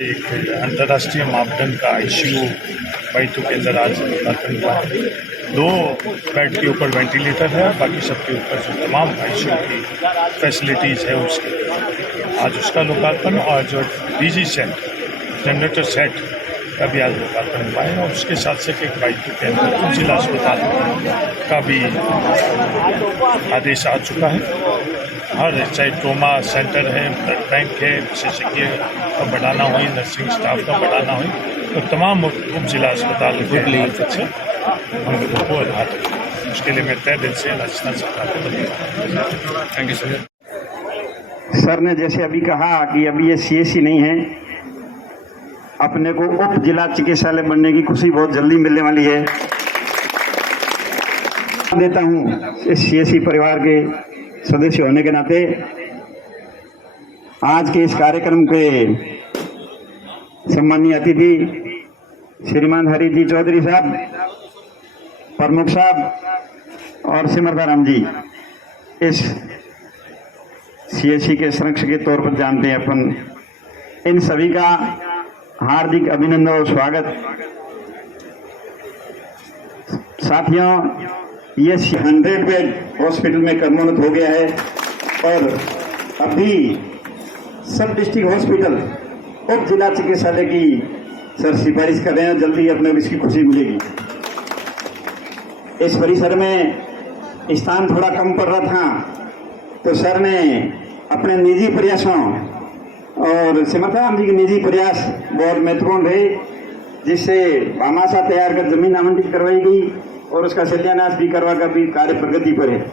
एक अंतर्राष्ट्रीय मापदंड का आईसीयू बैठक के अंदर आज लोकार्पण हुआ। 2 बेड के ऊपर वेंटिलेटर है, बाकी सबके ऊपर जो तमाम आईसीयू की फैसिलिटीज़ है उसके आज उसका लोकार्पण, और जो डीजी सेट जनरेटर सेट का भी आज लोकार्पण हुआ है। और उसके साथ साथ एक बैठक के अंदर जिला अस्पताल का भी आदेश आ चुका है। हर चाहे ट्रोमा सेंटर है, ब्लड बैंक है, विशेषज्ञ का बढ़ाना हो, नर्सिंग स्टाफ का बढ़ाना हो, तो तमाम उप जिला अस्पताल के मार्फत से हम लोगों को आधार उसके लिए मैं तय दिल से राजस्थान सरकार को धन्यवाद। Thank you sir. सर ने जैसे अभी कहा कि अभी ये सीएससी नहीं है, अपने को उप जिला चिकित्सालय बनने की खुशी बहुत जल्दी मिलने वाली है। देता हूँ इस सीएससी परिवार के सदस्य होने के नाते आज के इस कार्यक्रम के सम्मानीय अतिथि श्रीमान हरि जी चौधरी साहब, प्रमुख साहब और सिमरदाराम जी, इस सीएससी के संरक्षक के तौर पर जानते हैं अपन, इन सभी का हार्दिक अभिनंदन और स्वागत। साथियों, ये 100 बेड हॉस्पिटल में कर्मोन्नत हो गया है और अभी सब डिस्ट्रिक्ट हॉस्पिटल उप जिला चिकित्सालय की सर सिफारिश कर रहे हैं। जल्दी अपने को इसकी खुशी मिलेगी। इस परिसर में स्थान थोड़ा कम पड़ रहा था, तो सर ने अपने निजी प्रयासों और सिमरदाराम जी के निजी प्रयास बहुत महत्वपूर्ण रहे, जिससे भामाशाह तैयार कर जमीन आवंटित करवाई गई और उसका शिलान्यास भी करवा कर भी कार्य प्रगति पर है।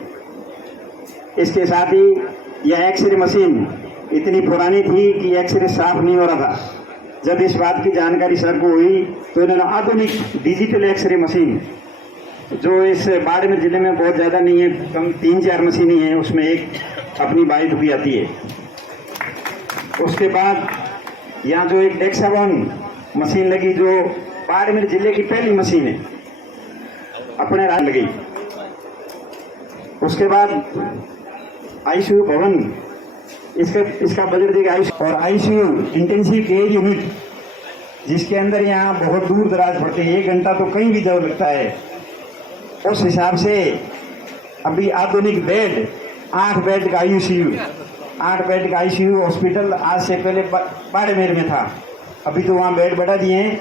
इसके साथ ही यह एक्सरे मशीन इतनी पुरानी थी कि एक्सरे साफ नहीं हो रहा था। जब इस बात की जानकारी सर को हुई तो इन्होंने आधुनिक डिजिटल एक्सरे मशीन, जो इस बाड़मेर जिले में बहुत ज़्यादा नहीं है, कम 3-4 मशीन ही है, उसमें एक अपनी बाई दुखी आती है। उसके बाद यहाँ जो एक डेक्सावन मशीन लगी, जो बाड़मेर जिले की पहली मशीन है, अपने राज लगी। उसके बाद आईसीयू भवन, इसका बजट देगा और आईसीयू इंटेंसिव केयर यूनिट, जिसके अंदर यहाँ बहुत दूर दराज पड़ते हैं, 1 घंटा तो कहीं भी जाओ लगता है। उस हिसाब से अभी आधुनिक बेड, 8 बेड का आईसीयू, 8 बेड का आईसीयू हॉस्पिटल आज से पहले बाड़मेर में था। अभी तो वहाँ बेड बढ़ा दिए हैं,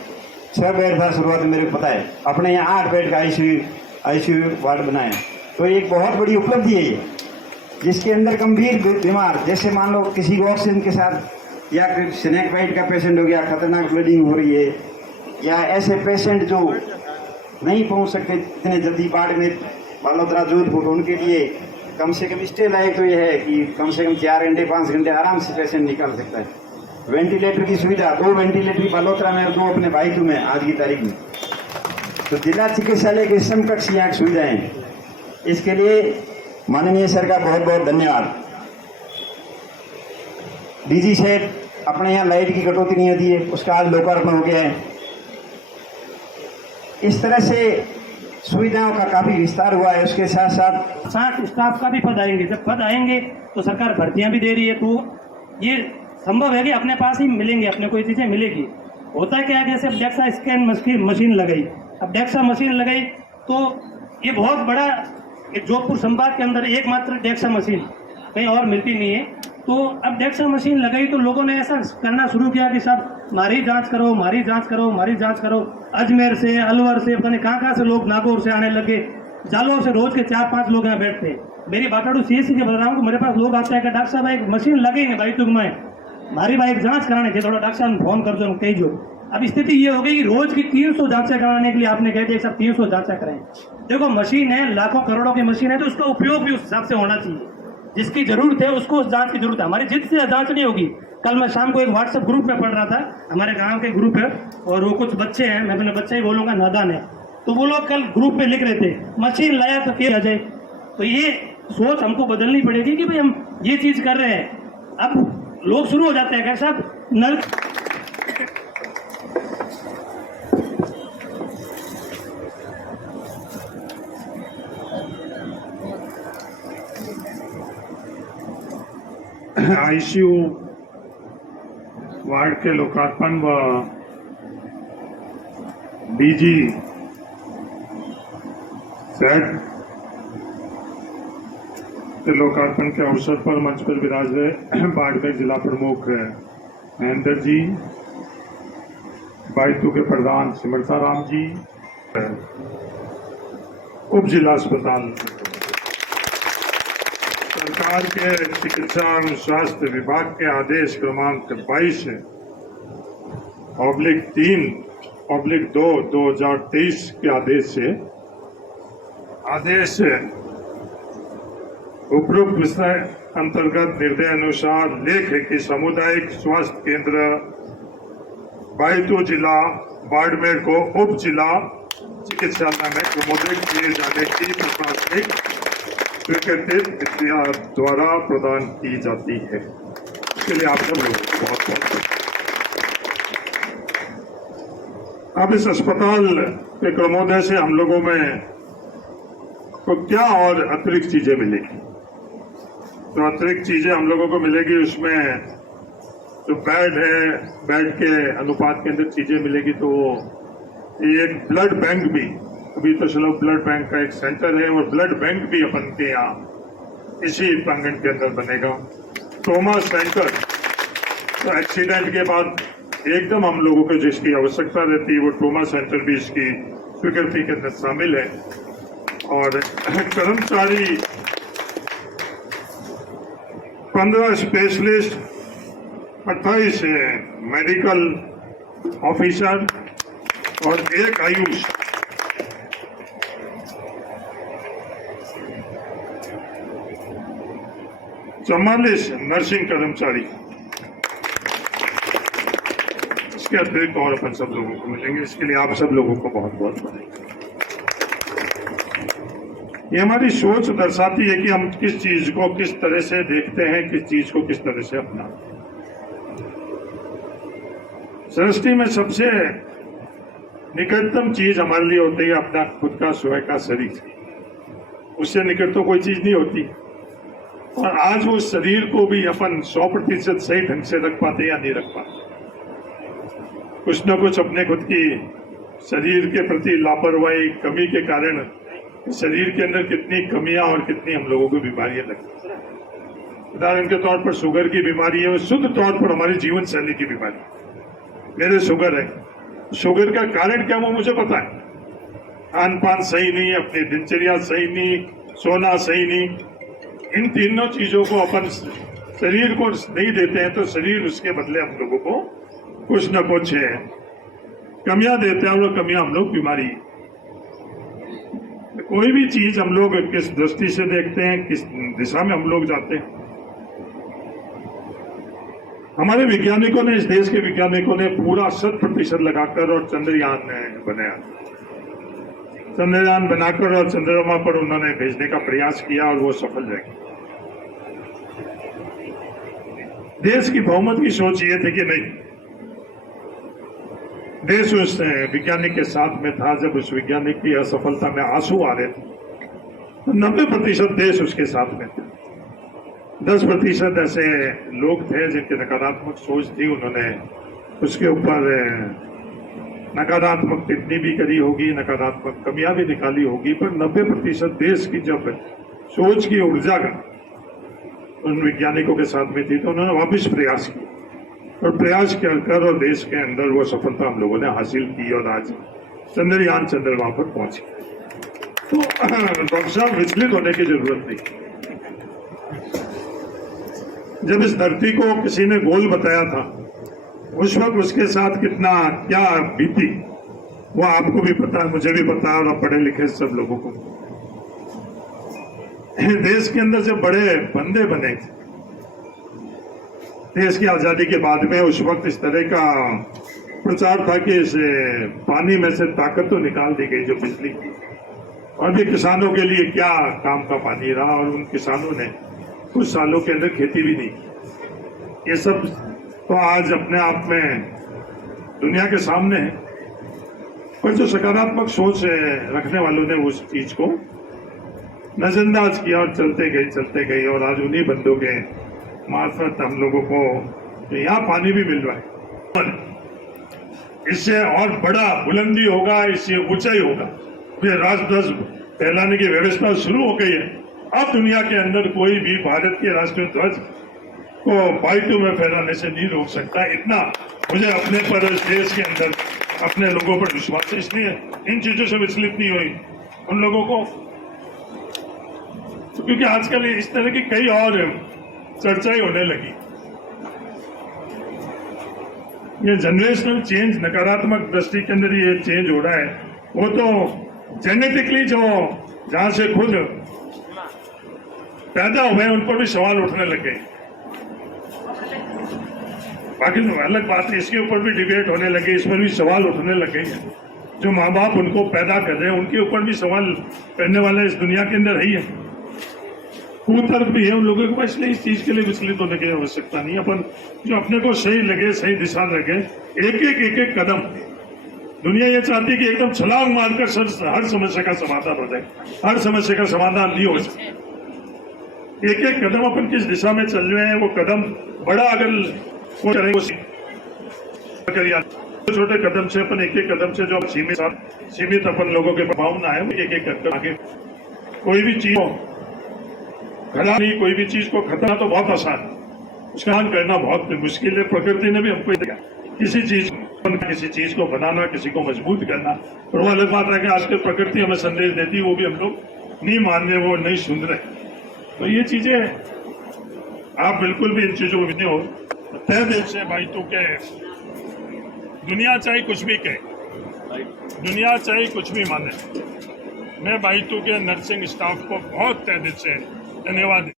6 बेड था शुरुआत में, मेरे को पता है। अपने यहाँ 8 बेड का आईसीयू वार्ड बनाए, तो एक बहुत बड़ी उपलब्धि है ये, जिसके अंदर गंभीर बीमार, जैसे मान लो किसी को ऑक्सीजन के साथ या स्नेक बाइट का पेशेंट हो गया, खतरनाक ब्लीडिंग हो रही है, या ऐसे पेशेंट जो नहीं पहुंच सकते इतने जल्दी बाड़मेर, बालोतरा, जोधपुर, उनके लिए कम से कम स्टे लायक तो यह है कि कम से कम 4 घंटे 5 घंटे आराम से पेशेंट निकाल सकता है। वेंटिलेटर की सुविधा, 2 वेंटिलेटर बालोतरा में और 2 अपने भाईतू में आज की तारीख में, तो जिला चिकित्सालय के समकक्ष यहाँ सुविधाएं। इसके लिए माननीय सर का बहुत बहुत धन्यवाद। डीजी सेट, अपने यहाँ लाइट की कटौती नहीं होती है, उसका आज लोकार्पण हो गया है। इस तरह से सुविधाओं का काफी विस्तार हुआ है। उसके साथ साथ स्टाफ का भी पद आएंगे। जब पद आएंगे तो सरकार भर्तियां भी दे रही है, तो ये संभव है कि अपने पास ही मिलेंगे, अपने को ये चीजें मिलेगी। होता है क्या, जैसे अब डेक्सा स्कैन मशीन लगाई, अब डेक्सा मशीन लगाई तो ये बहुत बड़ा, जोधपुर संभाग के अंदर एकमात्र डेक्सा मशीन, कहीं और मिलती नहीं है। तो अब डेक्सा मशीन लगाई तो लोगों ने ऐसा करना शुरू किया कि सब हमारी जांच करो, हमारी जांच करो, हमारी जांच करो। अजमेर से, अलवर से, पता नहीं कहाँ से लोग, नागौर से आने लगे, जालौर से रोज के 4-5 लोग यहाँ बैठते। मेरी बाताड़ू सीएससी के बता रहा हूँ, मेरे पास लोग आते हैं कि डॉक्टर साहब एक मशीन लगेंगे भाई तुम में, हमारी भाई एक जांच कराने थे, थोड़ा डॉक्टर साहब फोन कर दो, कही जो। अब स्थिति ये हो गई कि रोज की 300 जांचें कराने के लिए आपने कह दिया सब 300 जांचें करें। देखो मशीन है, लाखों करोड़ों की मशीन है, तो उसका उपयोग भी उस हिसाब से होना चाहिए। जिसकी जरूरत है उसको उस जांच की जरूरत है, हमारी जिद से जांच नहीं होगी। कल मैं शाम को एक व्हाट्सएप ग्रुप में पढ़ रहा था, हमारे गांव के ग्रुप है, और वो कुछ बच्चे हैं, मैं अपने बच्चे ही बोलूंगा, नादान है, तो वो लोग कल ग्रुप पे लिख रहे थे मशीन लाया तो किया जाए। तो ये सोच हमको बदलनी पड़ेगी कि भाई हम ये चीज कर रहे हैं। अब लोग शुरू हो जाते हैं क्या साहब, नल आईसीयू वार्ड के लोकार्पण व डीजी सेट के लोकार्पण के अवसर पर मंच पर विराज रहे बाड़मेर जिला प्रमुख महेंद्र जी, बायतू के प्रधान सिमरता राम जी, उप जिला अस्पताल सरकार के चिकित्सा एवं स्वास्थ्य विभाग के आदेश क्रमांक 22/3/2/2023 के आदेश उपरोक्त विषय अंतर्गत निर्णय अनुसार लेख है कि सामुदायिक स्वास्थ्य केंद्र बायतू जिला बाड़मेर को उप जिला चिकित्सालय में प्रमोदित किए जाने की प्रशासनिक स्वीकृति द्वारा प्रदान की जाती है। इसके लिए आप सब लोगों को बहुत बहुत अब इस अस्पताल के क्रमोदय से हम लोगों में को क्या और अतिरिक्त चीजें मिलेगी। तो अतिरिक्त चीजें हम लोगों को मिलेगी, उसमें जो बेड है, बेड के अनुपात के अंदर चीजें मिलेगी। तो एक ब्लड बैंक भी, अभी तो चलो ब्लड बैंक का एक सेंटर है और ब्लड बैंक भी अपन के यहाँ इसी प्रांगण के अंदर बनेगा। ट्रॉमा सेंटर, तो एक्सीडेंट के बाद एकदम हम लोगों को जिसकी आवश्यकता रहती है वो ट्रॉमा सेंटर भी इसकी स्वीकृति के अंदर शामिल है। और कर्मचारी 15 स्पेशलिस्ट, 28 मेडिकल ऑफिसर और 1 आयुष। 44 नर्सिंग कर्मचारी, इसके अतिरिक्त और अपन सब लोगों को मिलेंगे। इसके लिए आप सब लोगों को बहुत बहुत बधाई। ये हमारी सोच दर्शाती है कि हम किस चीज को किस तरह से देखते हैं, किस चीज को किस तरह से अपनाते हैं। सृष्टि में सबसे निकटतम चीज हमारे लिए होती है अपना खुद का स्वयं का शरीर। उससे निकट तो कोई चीज नहीं होती। और आज वो शरीर को भी अपन 100% सही ढंग से रख पाते या नहीं रख पाते। कुछ न कुछ अपने खुद की शरीर के प्रति लापरवाही, कमी के कारण शरीर के अंदर कितनी कमियां और कितनी हम लोगों को बीमारियां लगती हैं। उदाहरण के तौर पर शुगर की बीमारी है, शुद्ध तौर पर हमारी जीवन शैली की बीमारी। मेरे शुगर है, शुगर का कारण क्या वो मुझे पता है। खान पान सही नहीं, अपनी दिनचर्या सही नहीं, सोना सही नहीं, इन तीनों चीजों को अपन शरीर को नहीं देते हैं तो शरीर उसके बदले हम लोगों को कुछ न कुछ कमियां देते हैं और वो कमियां हम लोग बीमारी। कोई भी चीज हम लोग किस दृष्टि से देखते हैं, किस दिशा में हम लोग जाते हैं। हमारे वैज्ञानिकों ने, इस देश के वैज्ञानिकों ने पूरा 100% लगाकर और चंद्रयान बनाया। चंद्रयान बनाकर और चंद्रमा पर उन्होंने भेजने का प्रयास किया और वो सफल रहे। देश की बहुमत की सोच ये थी कि नहीं, देश उस वैज्ञानिक के साथ में था। जब उस वैज्ञानिक की असफलता में आंसू आ रहे थे तो 90% देश उसके साथ में थे। 10% ऐसे लोग थे जिनकी नकारात्मक सोच थी, उन्होंने उसके ऊपर नकारात्मक टिप्पणी भी करी होगी, नकारात्मक कमियां भी निकाली होगी, पर 90% देश की जब सोच की ऊर्जा का उन वैज्ञानिकों के साथ में थी तो उन्होंने वापस प्रयास किया और प्रयास कर और देश के अंदर वो सफलता हम लोगों ने हासिल की और आज चंद्रयान चंद्रमा पर पहुंचे। तो डॉक्टर साहब विचलित होने की जरूरत नहीं। जब इस धरती को किसी ने गोल बताया था उस वक्त उसके साथ कितना क्या बीती वो आपको भी पता है, मुझे भी पता है और पढ़े लिखे सब लोगों को। देश के अंदर जब बड़े बंदे बने देश की आजादी के बाद में, उस वक्त इस तरह का प्रचार था कि इस पानी में से ताकत तो निकाल दी गई जो बिजली की, और भी किसानों के लिए क्या काम का पानी रहा और उन किसानों ने कुछ सालों के अंदर खेती भी नहीं। ये सब तो आज अपने आप में दुनिया के सामने है, पर जो सकारात्मक सोच रखने वालों ने उस चीज को नजरअंदाज किया और चलते गए और आज उन्हीं बंदों के मार्फत हम लोगों को यहाँ पानी भी मिल रहा है। इससे और बड़ा बुलंदी होगा, इससे ऊंचाई होगा। ये राष्ट्रध्वज फहराने की व्यवस्था शुरू हो गई है। अब दुनिया के अंदर कोई भी भारत के राष्ट्रीय ध्वज को बाइटू में फहराने से नहीं रोक सकता। इतना मुझे अपने पर, इस देश के अंदर अपने लोगों पर विश्वास है। इसलिए इन चीजों से विचलित नहीं हुई उन लोगों को, क्योंकि आजकल इस तरह की कई और चर्चाएं होने लगी। ये जनरेशनल चेंज, नकारात्मक दृष्टि के अंदर ये चेंज हो रहा है, वो तो जेनेटिकली जो जहां से खुद पैदा हुए उन पर भी सवाल उठने लग गए। बाकी तो अलग बात है, इसके ऊपर भी डिबेट होने लगे, इस पर भी सवाल उठने लगे। जो माँ बाप उनको पैदा कर रहे हैं उनके ऊपर भी सवाल करने वाले इस दुनिया के अंदर है। कुतर्क भी है उन लोगों के पास, इसलिए इस चीज के लिए विचलित होने की आवश्यकता नहीं। अपन जो अपने को सही लगे, सही दिशा लगे, एक एक कदम। दुनिया ये चाहती है कि एकदम छलांग मारकर हर समस्या का समाधान हो जाए, हर समस्या का समाधान नहीं हो सके। एक एक कदम अपन किस दिशा में चल रहे हैं, वो कदम बड़ा अगर वो करेंगे, छोटे कदम से अपन एक कदम से जो सीमित अपन लोगों के भावना है, वो एक कदम आगे। कोई भी चीज खड़ा नहीं, कोई भी चीज को खतरा तो बहुत आसान, उसका हल करना बहुत मुश्किल है। प्रकृति ने भी हमको दिया किसी चीज को बनाना, किसी को मजबूत करना। और वो अलग बात है कि आजकल प्रकृति हमें संदेश देती है, वो भी हम लोग नहीं मान रहे, वो नहीं सुन रहे। तो ये चीजें आप बिल्कुल भी इन चीजों में नहीं हो। तय दिल से भाई तू के दुनिया चाहे कुछ भी कहे, दुनिया चाहे कुछ भी माने, मैं भाई तू के नर्सिंग स्टाफ को बहुत तय दिल से धन्यवाद